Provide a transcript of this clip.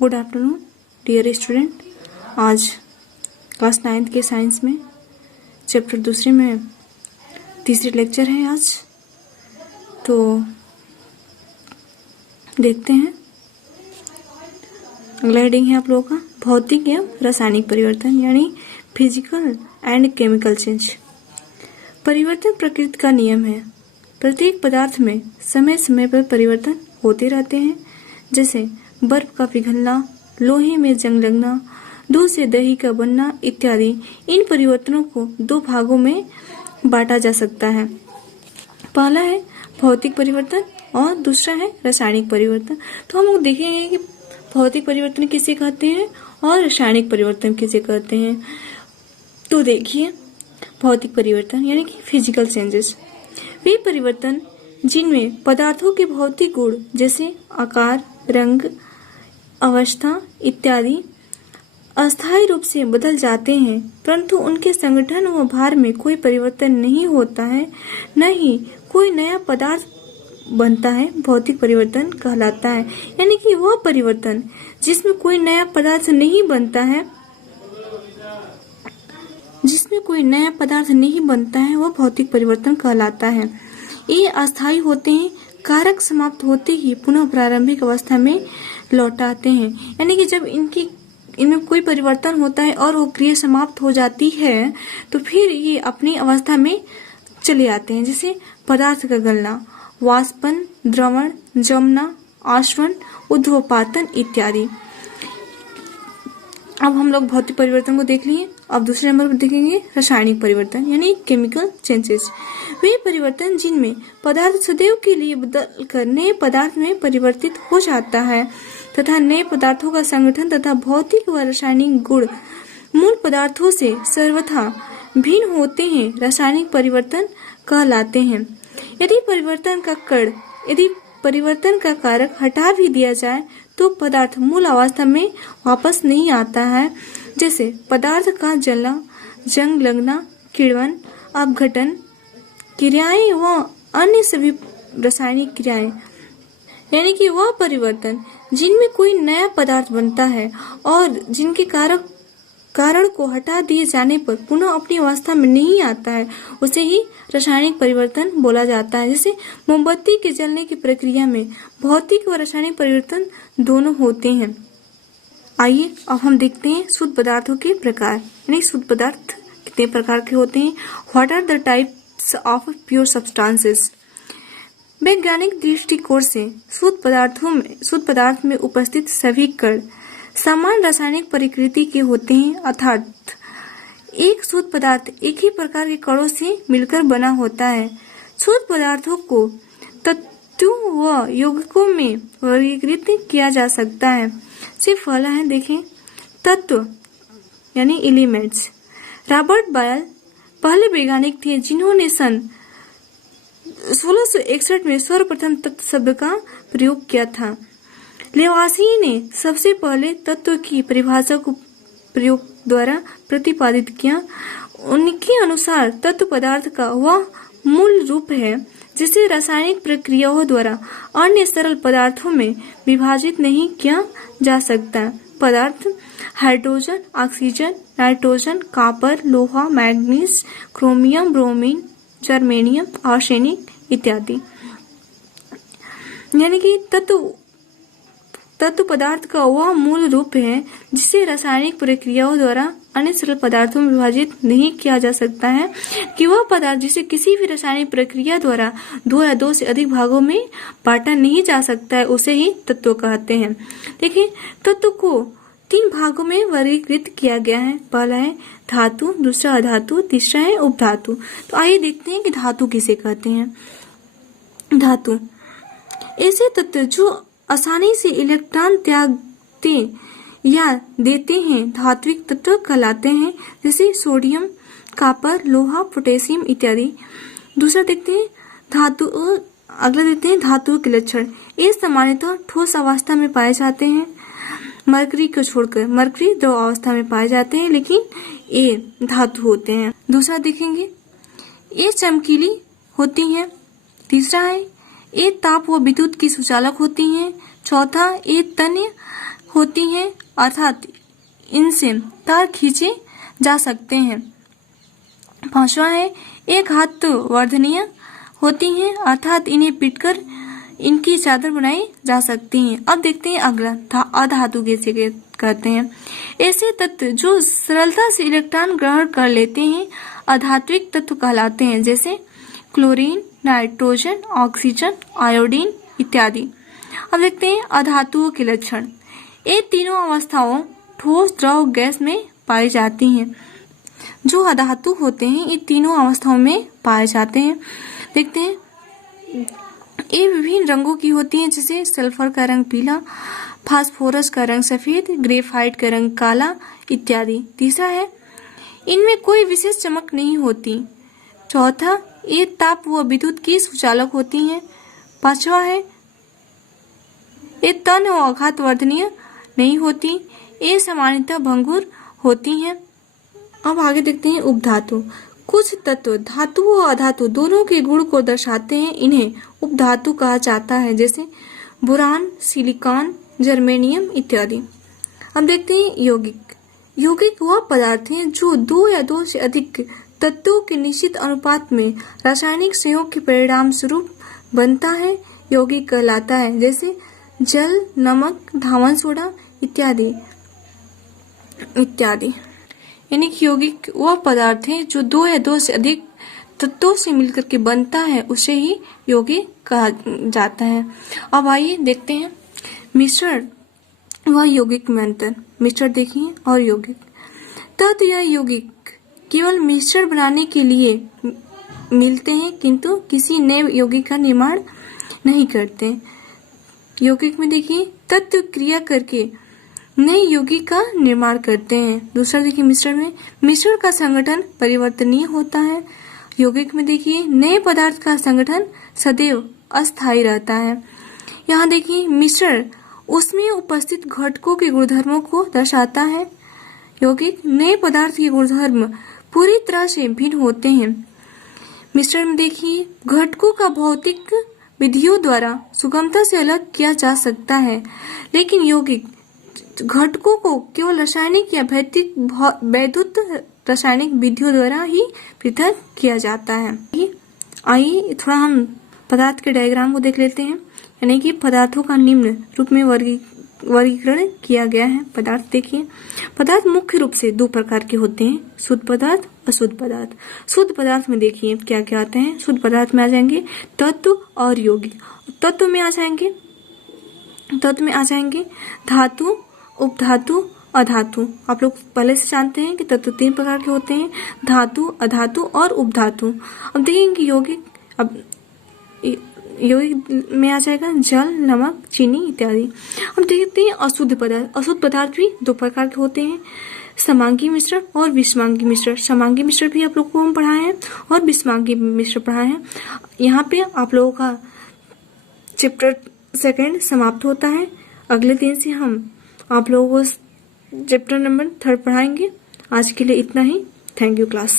Good afternoon dear student. आज class 9th के science में चैप्टर दूसरे में तीसरी लेक्चर है आज। तो देखते हैं, अगला हेडिंग है आप लोगों का भौतिक एवं रासायनिक परिवर्तन यानी फिजिकल एंड केमिकल चेंज। परिवर्तन प्रकृति का नियम है। प्रत्येक पदार्थ में समय समय पर परिवर्तन होते रहते हैं, जैसे बर्फ का पिघलना, लोहे में जंग लगना, दूध से दही का बनना इत्यादि। इन परिवर्तनों को दो भागों में बांटा जा सकता है। पहला है भौतिक परिवर्तन और दूसरा है रासायनिक परिवर्तन। तो हम लोग देखेंगे कि भौतिक परिवर्तन किसे कहते हैं और रासायनिक परिवर्तन किसे कहते हैं। तो देखिए, भौतिक परिवर्तन यानी कि फिजिकल चेंजेस वे परिवर्तन जिनमें पदार्थों के भौतिक गुण जैसे आकार, रंग, अवस्था इत्यादि अस्थायी रूप से बदल जाते हैं, परंतु उनके संगठन व भार में कोई परिवर्तन नहीं होता है, न ही कोई नया पदार्थ बनता है, भौतिक परिवर्तन कहलाता है। यानी कि वह परिवर्तन जिसमें कोई नया पदार्थ नहीं बनता है, वह भौतिक परिवर्तन कहलाता है। ये अस्थायी होते हैं, कारक समाप्त होते ही पुनः प्रारंभिक अवस्था में लौट आते हैं। यानी कि जब इनमें कोई परिवर्तन होता है और वो क्रिया समाप्त हो जाती है तो फिर ये अपनी अवस्था में चले आते हैं, जैसे पदार्थ का गलना, वाष्पन, द्रवण, जमना, आश्वन, ऊर्ध्वपातन इत्यादि। अब हम लोग भौतिक परिवर्तन को देख लिए। अब दूसरे नंबर पर देखेंगे रासायनिक परिवर्तन यानी केमिकल चेंजेस। वे परिवर्तन जिनमें पदार्थ सदैव के लिए बदल कर नए पदार्थ में परिवर्तित हो जाता है तथा नए पदार्थों का संगठन तथा भौतिक व रासायनिक गुण मूल पदार्थों से सर्वथा भिन्न होते हैं, रासायनिक परिवर्तन कहलाते हैं। यदि परिवर्तन का कारक हटा भी दिया जाए तो पदार्थ मूल अवस्था में वापस नहीं आता है, जैसे पदार्थ का जलना, जंग लगना, किण्वन, अपघटन क्रियाएं व अन्य सभी रासायनिक क्रियाएं। यानी कि वह परिवर्तन जिनमें कोई नया पदार्थ बनता है और जिनके कारण को हटा दिए जाने पर पुनः अपनी अवस्था में नहीं आता है, उसे ही रासायनिक परिवर्तन बोला जाता है। जैसे मोमबत्ती के जलने की प्रक्रिया में भौतिक व रासायनिक परिवर्तन दोनों होते हैं। आइए अब हम देखते हैं शुद्ध पदार्थों के प्रकार, यानी शुद्ध पदार्थ कितने प्रकार के होते हैं। What are the types of pure substances. वैज्ञानिक दृष्टिकोण से शुद्ध पदार्थ में उपस्थित सभी कण समान रासायनिक प्रकृति के होते हैं, अर्थात एक शुद्ध पदार्थ एक ही प्रकार के कणों से मिलकर बना होता है। शुद्ध पदार्थों को तत्वों व यौगिकों में वर्गीकृत किया जा सकता है। सिर्फ पहला है, देखें, तत्व यानी एलिमेंट्स। रॉबर्ट बायल पहले वैज्ञानिक थे जिन्होंने सन 1661 में सर्वप्रथम तत्व शब्द का प्रयोग किया था। लेवासी ने सबसे पहले तत्व की परिभाषा को प्रयोग द्वारा प्रतिपादित किया। उनके अनुसार तत्व पदार्थ का वह मूल रूप है जिसे रासायनिक प्रक्रियाओं द्वारा अन्य सरल पदार्थों में विभाजित नहीं किया जा सकता। पदार्थ हाइड्रोजन, ऑक्सीजन, नाइट्रोजन, कॉपर, लोहा, manganese, chromium, bromine, germanium, arsenic इत्यादि। यानी कि तत्व पदार्थ का वह मूल रूप है जिसे रासायनिक प्रक्रियाओं द्वारा अन्य सरल पदार्थों में विभाजित नहीं किया जा सकता है, कि वह पदार्थ जिसे किसी भी रासायनिक प्रक्रिया द्वारा दो या दो से अधिक भागों में बांटा नहीं जा सकता है, उसे ही तत्व कहते हैं। देखिए, तत्व को 3 भागों में वर्गीकृत किया गया है। पहला है धातु, दूसरा अधातु, तीसरा है उपधातु। तो आइए देखते हैं कि धातु किसे कहते हैं। धातु ऐसे तत्व जो आसानी से इलेक्ट्रॉन त्यागते या देते हैं धात्विक तत्व कहलाते हैं, जैसे सोडियम, कॉपर, लोहा, पोटेशियम इत्यादि। दूसरा देखते हैं धातु के लक्षण। ये सामान्यतः ठोस अवस्था में पाए जाते हैं, मरकरी को छोड़कर। मरकरी द्रव अवस्था में पाए जाते हैं, लेकिन ये धातु होते हैं। दूसरा देखेंगे, ये चमकीली होती हैं। तीसरा है ये ताप व विद्युत की सुचालक होती हैं। चौथा, ये तन्य होती हैं, अर्थात इनसे तार खींचे जा सकते हैं। 5वां है एक हाथ वर्धनीय होती हैं, अर्थात इन्हें पीटकर इनकी चादर बनाई जा सकती हैं। अब देखते हैं अगला अधातु कैसे करते हैं। ऐसे तत्व जो सरलता से इलेक्ट्रॉन ग्रहण कर लेते हैं अधात्विक तत्व कहलाते हैं, जैसे क्लोरीन, नाइट्रोजन, ऑक्सीजन, आयोडीन इत्यादि। अब देखते हैं अधातुओं के लक्षण। ये तीनों अवस्थाओं ठोस, द्रव, गैस में पाई जाती हैं। जो अधातु होते हैं ये तीनों अवस्थाओं में पाए जाते हैं। देखते हैं ये विभिन्न रंगों की होती हैं, जैसे सल्फर का रंग पीला, फास्फोरस का रंग सफेद, ग्रेफाइट का रंग काला इत्यादि। तीसरा है इनमें कोई विशेष चमक नहीं होती। चौथा ये ताप व विद्युत की सुचालक होती हैं। 5वां है ये तन व आघात वर्धनीय नहीं होती, ये सामान्यतः भंगुर होती हैं। अब आगे देखते हैं उपधातु। कुछ तत्व धातु व अधातु दोनों के गुण को दर्शाते हैं, इन्हें उपधातु कहा जाता है, जैसे बोरान, सिलिकॉन, जर्मेनियम इत्यादि। अब देखते हैं यौगिक। यौगिक वह पदार्थ हैं जो 2 या 2 से अधिक तत्वों के निश्चित अनुपात में रासायनिक संयोग के परिणाम स्वरूप बनता है, यौगिक कहलाता है, जैसे जल, नमक, धावन सोडा इत्यादि इत्यादि। यानी कि यौगिक वह पदार्थ है जो 2 या 2 से अधिक तत्वों से मिलकर के बनता है, उसे ही यौगिक कहा जाता है। अब आइए देखते हैं मिश्रण व यौगिक में अंतर। मिश्रण देखिए और यौगिक। तत्व या यौगिक केवल मिश्रण बनाने के लिए मिलते हैं, किंतु किसी नए यौगिक का निर्माण नहीं करते। यौगिक में देखिए तत्व क्रिया करके नए यौगिक का निर्माण करते हैं। दूसरा देखिए मिश्रण में मिश्रण का संगठन परिवर्तनीय होता है। यौगिक में देखिए नए पदार्थ का संगठन सदैव अस्थायी रहता है। यहाँ देखिए मिश्रण उसमें उपस्थित घटकों के गुणधर्मों को दर्शाता है। यौगिक नए पदार्थ के गुणधर्म पूरी तरह से भिन्न होते हैं। मिश्रण में देखिए घटकों का भौतिक विधियों द्वारा सुगमता से अलग किया जा सकता है, लेकिन यौगिक घटकों को केवल रासायनिक या वैद्युत रासायनिक विधियों द्वारा ही पृथक किया जाता है। आइए थोड़ा हम पदार्थ के डायग्राम को देख लेते हैं। यानी कि पदार्थों का निम्न रूप में वर्गीकरण किया गया है। पदार्थ देखिए पदार्थ मुख्य रूप से 2 प्रकार के होते हैं, शुद्ध पदार्थ, अशुद्ध पदार्थ। शुद्ध पदार्थ में देखिए क्या क्या आते हैं। शुद्ध पदार्थ में आ जाएंगे तत्व और यौगिक। तत्व में आ जाएंगे धातु, उपधातु, अधातु। आप लोग पहले से जानते हैं कि तत्व 3 प्रकार के होते हैं, धातु, अधातु और उपधातु। अब देखेंगे यौगिक। अब यौगिक में आ जाएगा जल, नमक, चीनी इत्यादि। अब देखते हैं अशुद्ध पदार्थ। अशुद्ध पदार्थ भी 2 प्रकार के होते हैं, समांगी मिश्रण और विषमांगी मिश्रण। समांगी मिश्रण भी आप लोगों को हम पढ़ाए हैं और विषमांगी मिश्रण पढ़ाए हैं। यहाँ पे आप लोगों का चैप्टर 2 समाप्त होता है। अगले दिन से हम आप लोगों को चैप्टर नंबर 3 पढ़ाएंगे। आज के लिए इतना ही। Thank you class.